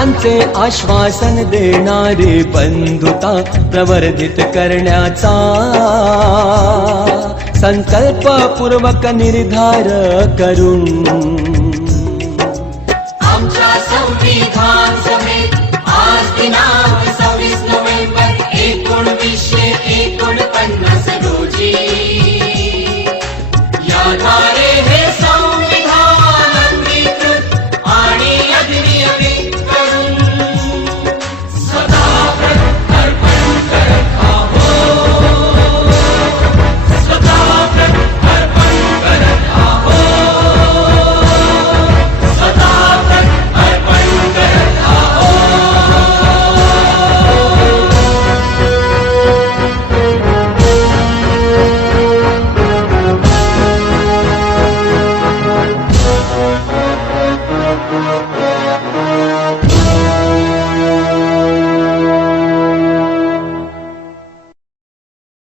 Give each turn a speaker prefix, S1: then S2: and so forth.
S1: आशांचे आश्वासन देणारे बंधुता प्रवर्धित करण्याचा संकल्पपूर्वक निर्धार करून.
S2: आमच्या संविधान सभेत आज दिनांक सव्वीस नोव्हेंबर एकोणवीसशे एकोणपन्नास रोजी. या